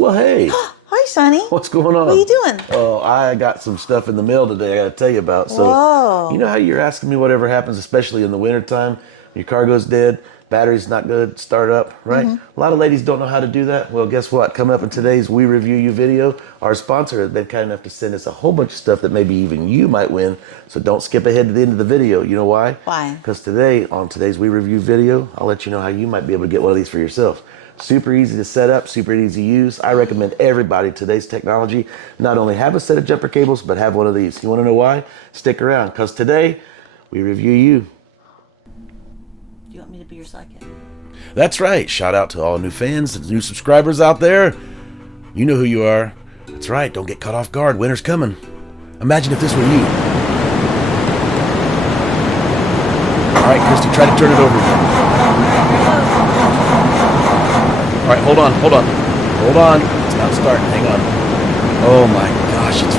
Well, hey, Hi, Sonny. what's going on? What are you doing? Oh, I got some stuff in the mail today I got to tell you about. So, you know Whoa. how you're asking me whatever happens, especially in the wintertime, your car goes dead, battery's not good, start up, right? A lot of ladies don't know how to do that. Well, guess what? Coming up in today's We Review You video, our sponsor has been kind enough to send us a whole bunch of stuff that maybe even you might win. So don't skip ahead to the end of the video. You know why? Why? Because today, on today's We Review video, I'll let you know how you might be able to get one of these for yourself. Super easy to set up, super easy to use. I recommend everybody today's technology not only have a set of jumper cables, but have one of these. You want to know why? Stick around, because today we review you. Do you want me to be your sidekick? That's right. Shout out to all new fans, new subscribers out there. You know who you are. That's right. Don't get caught off guard. Winter's coming. Imagine if this were you. All right, Christy, try to turn it over again. All right, hold on. It's not starting. Hang on. Oh my gosh, it's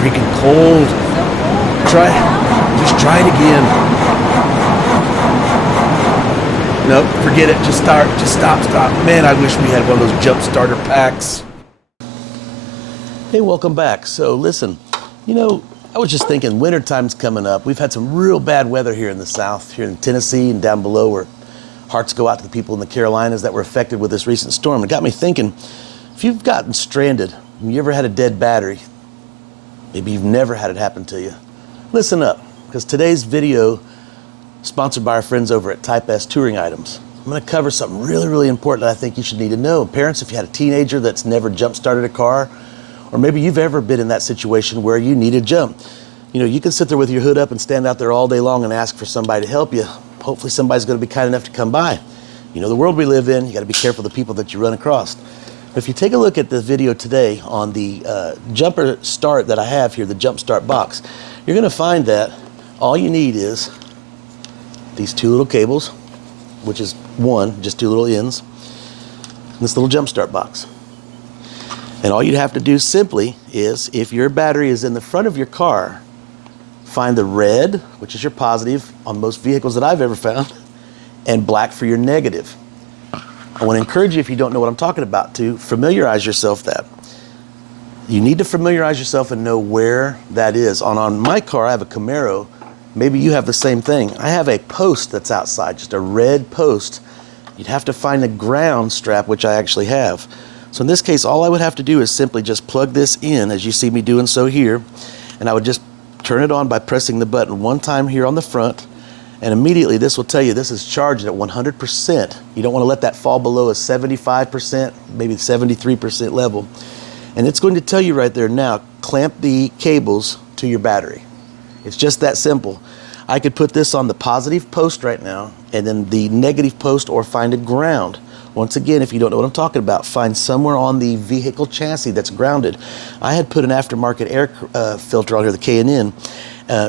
freaking cold. Just try it again. Nope, forget it. Just stop. Man, I wish we had one of those jump starter packs. Hey, welcome back. So listen, I was just thinking wintertime's coming up. We've had some real bad weather here in the South, here in Tennessee and down below, where hearts go out to the people in the Carolinas that were affected with this recent storm. It got me thinking, if you've gotten stranded, and you ever had a dead battery, maybe you've never had it happen to you, listen up, because today's video is sponsored by our friends over at Type S Touring Items. I'm going to cover something really, really important that I think you should need to know. Parents, if you had a teenager that's never jump-started a car, or maybe you've ever been in that situation where you need a jump. You can sit there with your hood up and stand out there all day long and ask for somebody to help you. Hopefully somebody's going to be kind enough to come by. The world we live in, you got to be careful of the people that you run across. If you take a look at the video today on the jumper start that I have here, the jump start box, you're going to find that all you need is these two little cables, which is just two little ends, and this little jump start box. And all you'd have to do simply is, if your battery is in the front of your car, find the red, which is your positive on most vehicles that I've ever found, and black for your negative. I want to encourage you, if you don't know what I'm talking about, to familiarize yourself that. You need to familiarize yourself and know where that is. On my car, I have a Camaro. Maybe you have the same thing. I have a post that's outside, just a red post. You'd have to find the ground strap, which I actually have. So in this case, all I would have to do is simply just plug this in, as you see me doing so here, and I would just turn it on by pressing the button one time here on the front, and immediately this will tell you this is charged at 100%. You don't want to let that fall below a 75%, maybe 73% level. And it's going to tell you right there now, clamp the cables to your battery. It's just that simple. I could put this on the positive post right now, and then the negative post, or find a ground. Once again, if you don't know what I'm talking about, find somewhere on the vehicle chassis that's grounded. I had put an aftermarket air filter on here, the K&N,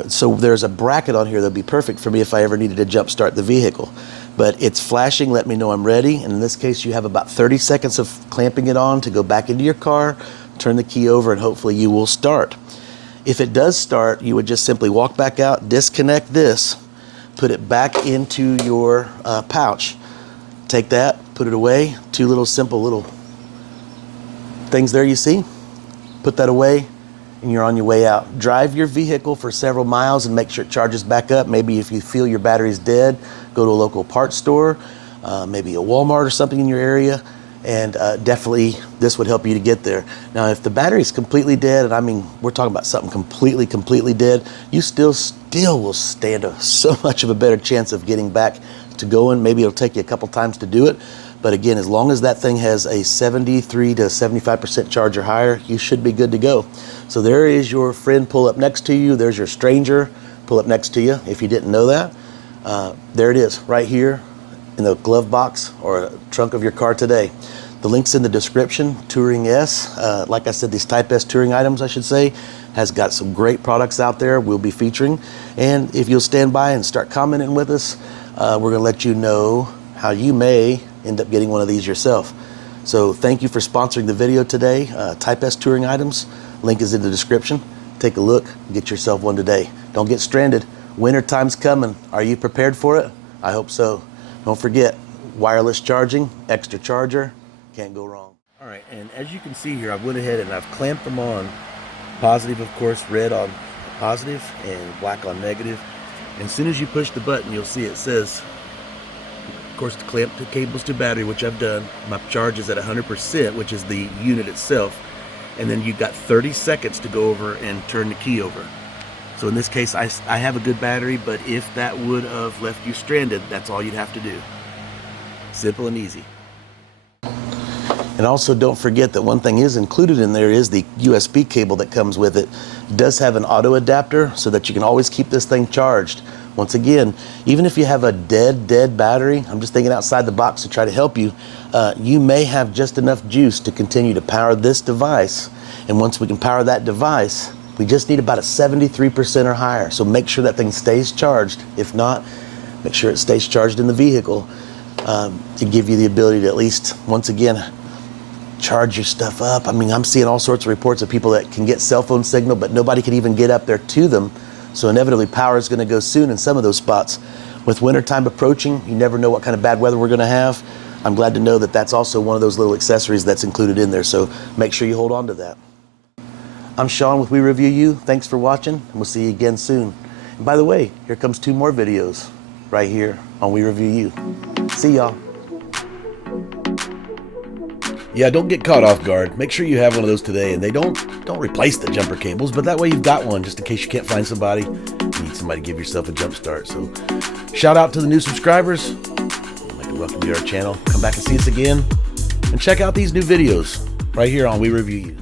so there's a bracket on here that'd be perfect for me if I ever needed to jump start the vehicle. But it's flashing, let me know I'm ready, and in this case you have about 30 seconds of clamping it on to go back into your car, turn the key over, and hopefully you will start. If it does start, you would just simply walk back out, disconnect this, put it back into your pouch. Take that, put it away. Two little simple little things there you see. Put that away and you're on your way out. Drive your vehicle for several miles and make sure it charges back up. Maybe if you feel your battery's dead, go to a local parts store, maybe a Walmart or something in your area, and definitely this would help you to get there. Now, if the battery's completely dead, and I mean, we're talking about something completely dead, you still will stand so much of a better chance of getting back to going. Maybe it'll take you a couple times to do it, but again, as long as that thing has a 73 to 75% charge or higher, you should be good to go. So there is your friend pull up next to you. There's your stranger pull up next to you, if you didn't know that. There it is, right here in the glove box or trunk of your car today. The link's in the description. Touring S, like I said, these Type S touring items, I should say, has got some great products out there we'll be featuring. And if you'll stand by and start commenting with us, we're gonna let you know how you may end up getting one of these yourself. So thank you for sponsoring the video today. Type S touring items, link is in the description. Take a look, get yourself one today. Don't get stranded. Winter time's coming. Are you prepared for it? I hope so. Don't forget, wireless charging, extra charger, can't go wrong. All right, and as you can see here, I went ahead and I've clamped them on. Positive, of course, red on positive and black on negative. And as soon as you push the button, you'll see it says, of course, to clamp the cables to battery, which I've done. My charge is at 100%, which is the unit itself. And then you've got 30 seconds to go over and turn the key over. So in this case, I have a good battery, but if that would have left you stranded, that's all you'd have to do. Simple and easy. And also don't forget that one thing is included in there is the USB cable that comes with it. It does have an auto adapter so that you can always keep this thing charged. Once again, even if you have a dead battery, I'm just thinking outside the box to try to help you, you may have just enough juice to continue to power this device. And once we can power that device, we just need about a 73% or higher. So make sure that thing stays charged. If not, make sure it stays charged in the vehicle to give you the ability to at least, once again, charge your stuff up. I mean, I'm seeing all sorts of reports of people that can get cell phone signal, but nobody can even get up there to them. So inevitably power is going to go soon in some of those spots. With wintertime approaching, you never know what kind of bad weather we're going to have. I'm glad to know that that's also one of those little accessories that's included in there. So make sure you hold on to that. I'm Sean with We Review You. Thanks for watching, and we'll see you again soon. And by the way, here comes 2 more videos right here on We Review You. See y'all. Yeah, don't get caught off guard. Make sure you have one of those today, and they don't replace the jumper cables, but that way you've got one just in case you can't find somebody. You need somebody to give yourself a jump start. So shout out to the new subscribers. I'd like to welcome you to our channel. Come back and see us again, and check out these new videos right here on We Review You.